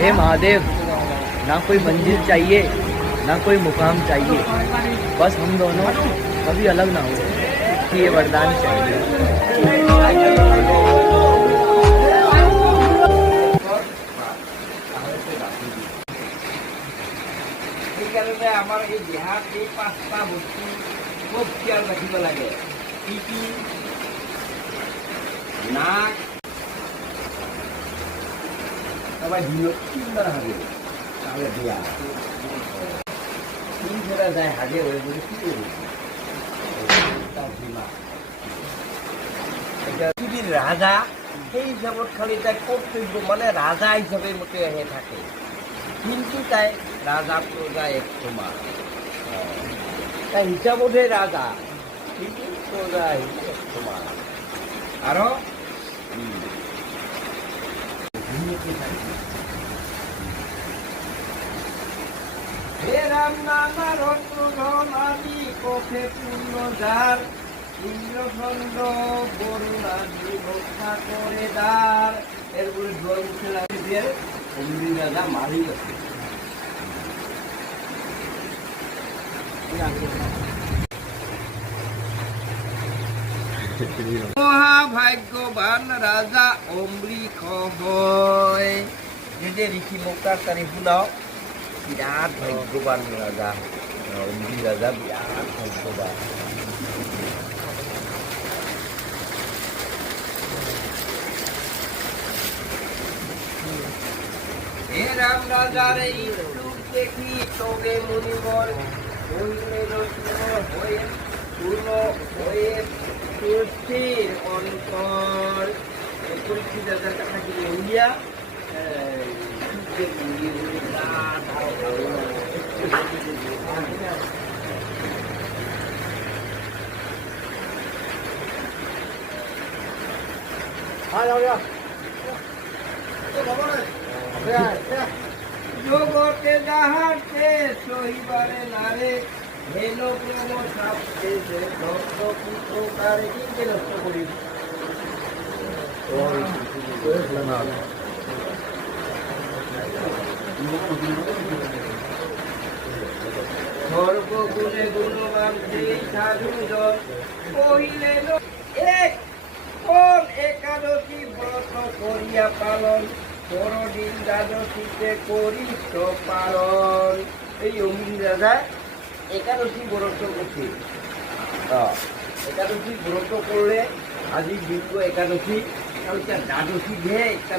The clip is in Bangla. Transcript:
हे महादेव, ना कोई मंजिल चाहिए ना कोई मुकाम चाहिए, बस हम दोनों कभी अलग ना हो, ये वरदान चाहिए। সেইকাৰণে আমাৰ এই দেহাত এই পাঁচটা বস্তু খুব খেয়াল ৰাখিব লাগে। কি কি? নাক, সবাই দিনত তিনবার হাগে, তাহলে দিয়া তিন ফেরা যায় হাগে হয়ে বলে কি করবো তার বিমা। এটা পৃথিবীর রাজা সেই হিসাবত খালি তাই কর্তব্য মানে রাজা হিসাবে মতে হয়ে থাকে, কিন্তু তাই রাজা প্রজা এক সমান, তাই হিসাবতে রাজা কিন্তু প্রজা এক সমান। আরো হে রাম নামার ধন আদি কফে পূর্ণ যার, ইন্দ্রচন্দ্র বরুণ আদি রক্ষা করে দ্বার। এরপরে জল উঠে লাগিয়ে অমৃত রাজা মালিক আছে। মহাভাগ্যবান রাজা অমৃত হয়। যে ঋষি মুক্তার তারি শুনাও, বিরাট ভাগ্যবান রাজা অমৃত রাজা, বিরাট ভাগ্যবান। হে রাম রাজার এই রূপ দেখি তবে মুনিবর হইলেন হয়ে পূর্ণ হয়ে সুস্থির অন্তর। পরীক্ষিত রাজার কথা কি ইন্ডিয়া জগতে যাহাতে সহিবারে নারে হেন প্রেম সাপে ভক্ত পুত্রকারে কিনতে নষ্ট করি। সর্বগুণে গুণবান সেই সাধুজন কহিলেন এক কোন একাদশী ব্রত করিয়া পালন, পরদিন দ্বাদশীতে করিস পালন। এই অমৃত রাজা একাদশী ব্রত করছে। একাদশী ব্রত করলে আজি দীর্ঘ একাদশী, দ্বাদশী দিয়ে একটা